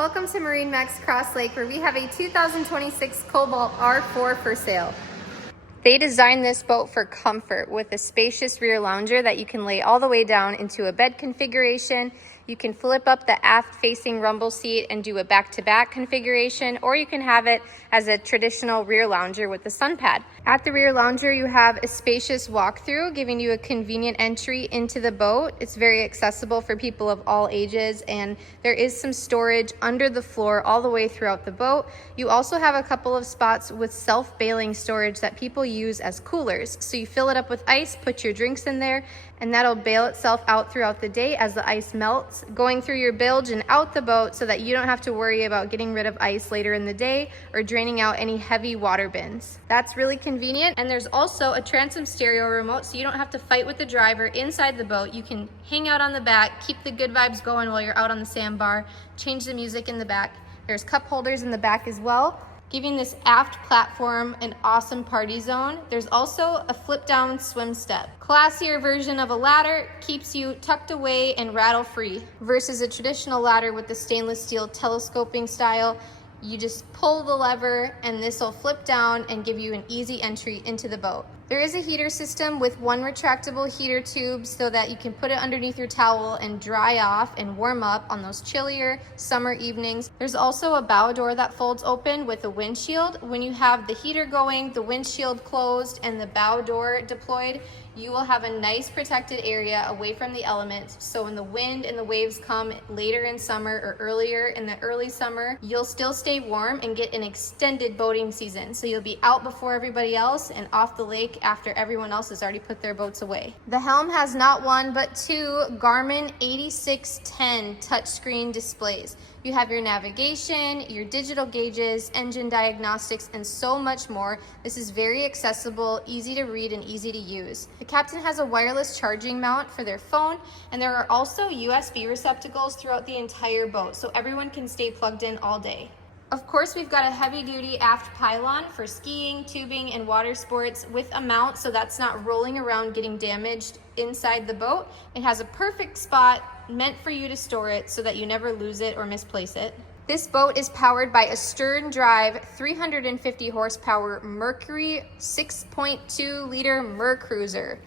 Welcome to MarineMax Cross Lake, where we have a 2026 Cobalt R4 for sale. They designed this boat for comfort with a spacious rear lounger that you can lay all the way down into a bed configuration. You can flip up the aft-facing rumble seat and do a back-to-back configuration, or you can have it as a traditional rear lounger with the sun pad. At the rear lounger, you have a spacious walkthrough, giving you a convenient entry into the boat. It's very accessible for people of all ages, and there is some storage under the floor all the way throughout the boat. You also have a couple of spots with self-bailing storage that people use as coolers. So you fill it up with ice, put your drinks in there, and that'll bail itself out throughout the day as the ice melts, going through your bilge and out the boat so that you don't have to worry about getting rid of ice later in the day or draining out any heavy water bins. That's really convenient. And there's also a transom stereo remote, so you don't have to fight with the driver inside the boat. You can hang out on the back, keep the good vibes going while you're out on the sandbar, change the music in the back. There's cup holders in the back as well, giving this aft platform an awesome party zone. There's also a flip down swim step. Classier version of a ladder, keeps you tucked away and rattle free versus a traditional ladder with the stainless steel telescoping style. You just pull the lever and this will flip down and give you an easy entry into the boat. There is a heater system with one retractable heater tube so that you can put it underneath your towel and dry off and warm up on those chillier summer evenings. There's also a bow door that folds open with a windshield. When you have the heater going, the windshield closed, and the bow door deployed, you will have a nice protected area away from the elements. So when the wind and the waves come later in summer or earlier in the early summer, you'll still stay warm and get an extended boating season. So you'll be out before everybody else and off the lake after everyone else has already put their boats away. The Helm has not one, but two Garmin 8610 touchscreen displays. You have your navigation, your digital gauges, engine diagnostics, and so much more. This is very accessible, easy to read, and easy to use. The captain has a wireless charging mount for their phone, and there are also USB receptacles throughout the entire boat, so everyone can stay plugged in all day. Of course, we've got a heavy-duty aft pylon for skiing, tubing, and water sports with a mount, so that's not rolling around getting damaged inside the boat. It has a perfect spot meant for you to store it so that you never lose it or misplace it. This boat is powered by a stern drive 350 horsepower Mercury 6.2 liter Mercruiser.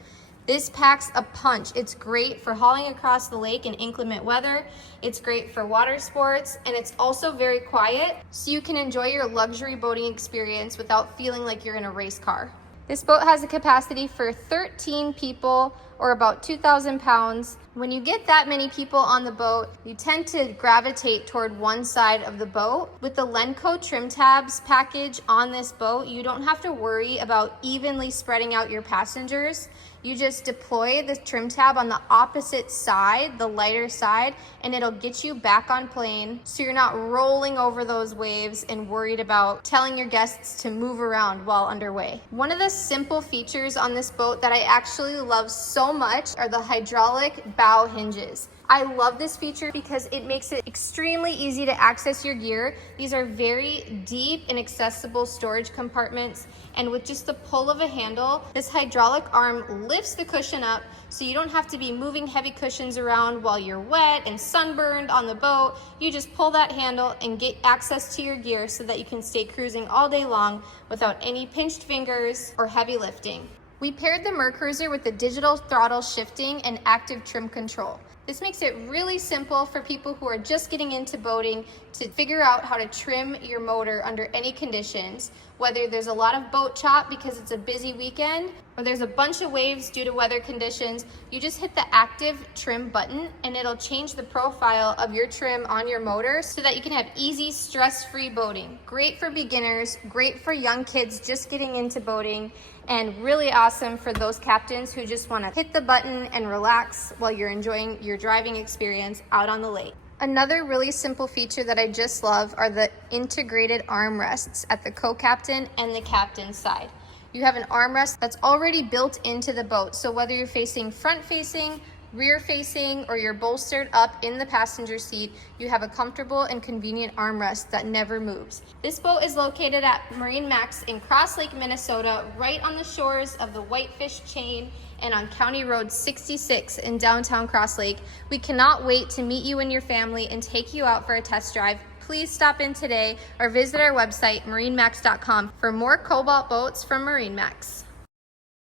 This packs a punch. It's great for hauling across the lake in inclement weather. It's great for water sports, and it's also very quiet, so you can enjoy your luxury boating experience without feeling like you're in a race car. This boat has a capacity for 13 people, or about 2,000 pounds. When you get that many people on the boat, you tend to gravitate toward one side of the boat. With the Lenco trim tabs package on this boat, you don't have to worry about evenly spreading out your passengers. You just deploy the trim tab on the opposite side, the lighter side, and it'll get you back on plane so you're not rolling over those waves and worried about telling your guests to move around while underway. One of the simple features on this boat that I actually love so much are the hydraulic bow hinges. I love this feature because it makes it extremely easy to access your gear. These are very deep and accessible storage compartments, and with just the pull of a handle, this hydraulic arm lifts the cushion up so you don't have to be moving heavy cushions around while you're wet and sunburned on the boat. You just pull that handle and get access to your gear so that you can stay cruising all day long without any pinched fingers or heavy lifting. We paired the Mercruiser with the digital throttle shifting and active trim control. This makes it really simple for people who are just getting into boating to figure out how to trim your motor under any conditions, whether there's a lot of boat chop because it's a busy weekend, or there's a bunch of waves due to weather conditions. You just hit the active trim button and it'll change the profile of your trim on your motor so that you can have easy, stress-free boating. Great for beginners, great for young kids just getting into boating, and really awesome for those captains who just want to hit the button and relax while you're enjoying your driving experience out on the lake. Another really simple feature that I just love are the integrated armrests at the co-captain and the captain's side. You have an armrest that's already built into the boat, so whether you're facing front-facing, Rear facing or you're bolstered up in the passenger seat, you have a comfortable and convenient armrest that never moves. This boat is located at MarineMax in Cross Lake, Minnesota, right on the shores of the Whitefish Chain and on County Road 66 in downtown Cross Lake. We cannot wait to meet you and your family and take you out for a test drive. Please stop in today or visit our website, marinemax.com, for more Cobalt boats from MarineMax.